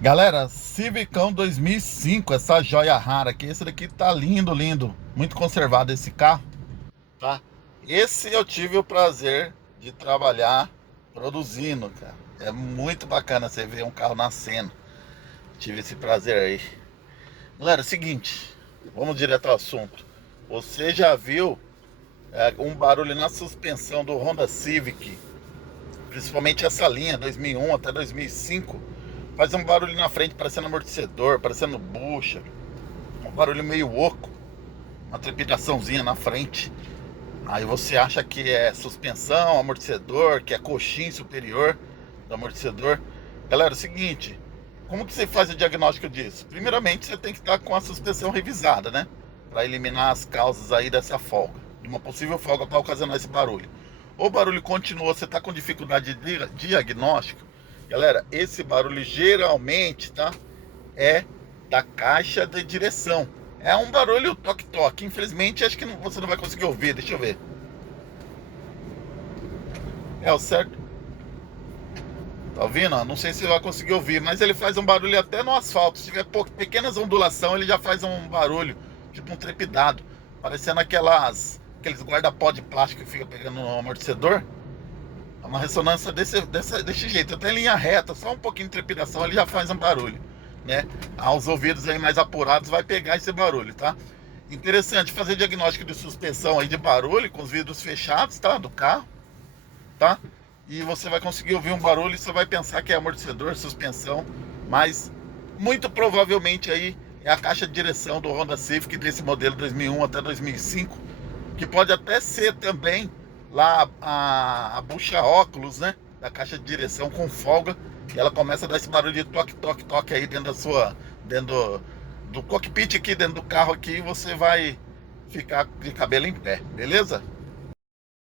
Galera, Civicão 2005, essa joia rara aqui, esse daqui tá lindo, lindo, muito conservado esse carro, tá? Esse eu tive o prazer de trabalhar produzindo, cara. É muito bacana você ver um carro nascendo. Tive esse prazer aí. Galera, seguinte, vamos direto ao assunto. Você já viu um barulho na suspensão do Honda Civic, principalmente essa linha 2001 até 2005? Faz um barulho na frente parecendo amortecedor, parecendo bucha, um barulho meio oco, uma trepidaçãozinha na frente. Aí você acha que é suspensão, amortecedor, que é coxim superior do amortecedor. Galera, é o seguinte, como que você faz o diagnóstico disso? Primeiramente, você tem que estar com a suspensão revisada, né? Para eliminar as causas aí dessa folga, de uma possível folga para ocasionar esse barulho. O barulho continua, você está com dificuldade de diagnóstico. Galera, esse barulho geralmente, tá? É da caixa de direção. É um barulho toque-toque. Infelizmente, acho que você não vai conseguir ouvir. Deixa eu ver. É o certo. Tá ouvindo? Não sei se você vai conseguir ouvir, mas ele faz um barulho até no asfalto. Se tiver pequenas ondulações, ele já faz um barulho, tipo um trepidado, parecendo aqueles guarda-pó de plástico que fica pegando no amortecedor. É uma ressonância desse jeito, até em linha reta, só um pouquinho de trepidação, ele já faz um barulho, né? Aos ouvidos aí mais apurados vai pegar esse barulho, tá? Interessante fazer diagnóstico de suspensão aí de barulho com os vidros fechados, tá? Do carro, tá? E você vai conseguir ouvir um barulho e você vai pensar que é amortecedor, suspensão, mas muito provavelmente aí é a caixa de direção do Honda Civic desse modelo 2001 até 2005, que pode até ser também lá a bucha óculos, né? Da caixa de direção com folga, e ela começa a dar esse barulho de toque, toque, toque aí dentro da sua, dentro do cockpit aqui, dentro do carro aqui, e você vai ficar de cabelo em pé, beleza?